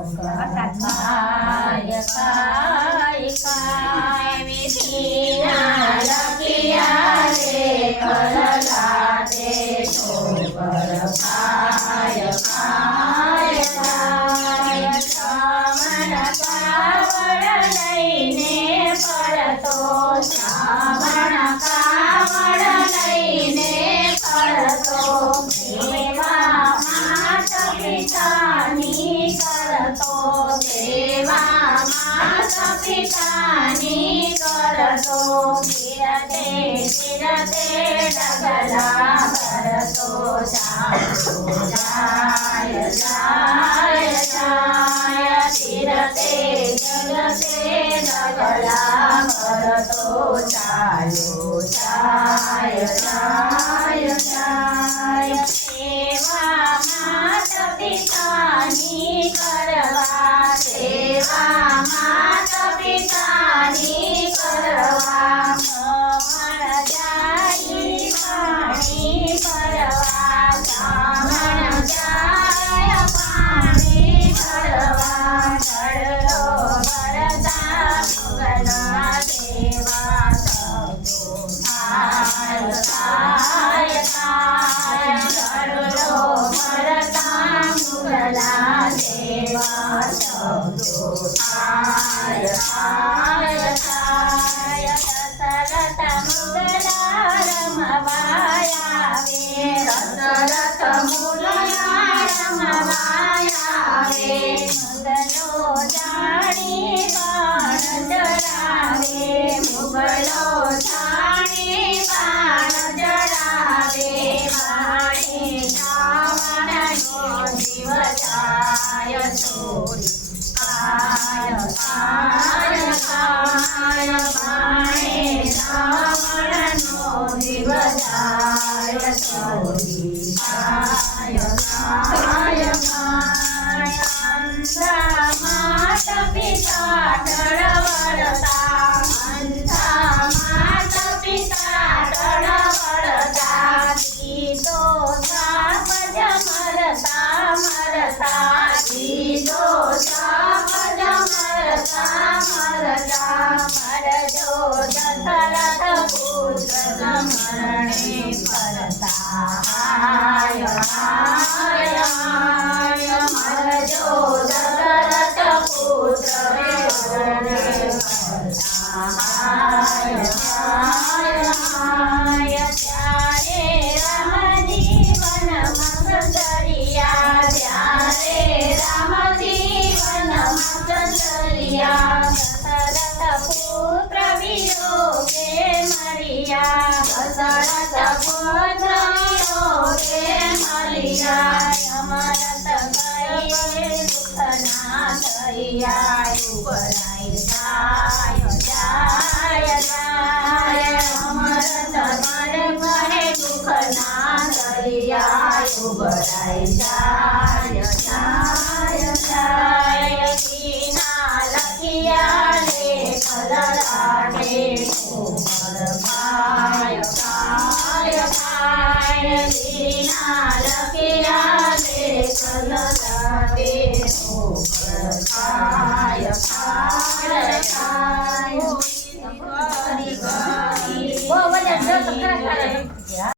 કાય કાય વિધિના લખિયા રે કલલા તે છોકર કાય કાય કાય શ્રાવણ કાવડ લઈને પડતો શ્રાવણ કાવડ લઈને પડતો સેવા માત પિતાની કરતો સેવા માત પિતાની કરતો ફિરતે ફિરતે ડગલા કરતો જાય જાય જાય ફિરતે જગતે ડગલા કરતો ચાલ્યો જાય જાય જાય સેવા માત પિતાની કરવા સેવા માત પિતાની કરવા કમળ જાય પાણી ભરવા કમળ જાય પાણી ભરવા ચડલો ભરતા મુગલા દેવા સૌ થાય થાય થાય ચડલો ભરતા મુગલા દેવા સૌ થાય થાય થાય દશરથ મુગલા રમવાયા વે દશરથ મુગલા રમવાયા વે મુગલો જાણી બાણ જડાવે મુગલો જાણી બાણ જડાવે બાણે રાવણનો જીવ જાય છોડી કાય કાય કાય બાણે રાવણનો જીવ જાય છોડી કાય કાય કાય અંધા માત પિતા ટળવળતા અંધા માત પિતા ટળવળતા કીધો સાપ જ મરતા મરતા કીધો સાપ જ મરતા મરતા મરજો દશરથ પુત્ર મરણે ફરતા હાય હાય હાય મરજો દશરથ પુત્ર મરણે ફરતા હાય હાય હાય ત્યારે રામજી વનમાં ચર્યા ત્યારે રામજી વનમાં ચર્યા દશરથ પુત્ર વિયોગે મર્યા દશરથ પુત્ર વિયોગે મર્યા અમરત ગયે દુઃખ ના થયા ઉપરાય જાય જાય જાય અમરત ગયે દુઃખ ના થયા ઉપરાય જાય જાય જાય તીના લખિયા રે કલલાટે છોકર કાય કાય કાય તીના લખિયા રે કલલાટે છોકર કાય કાય કાય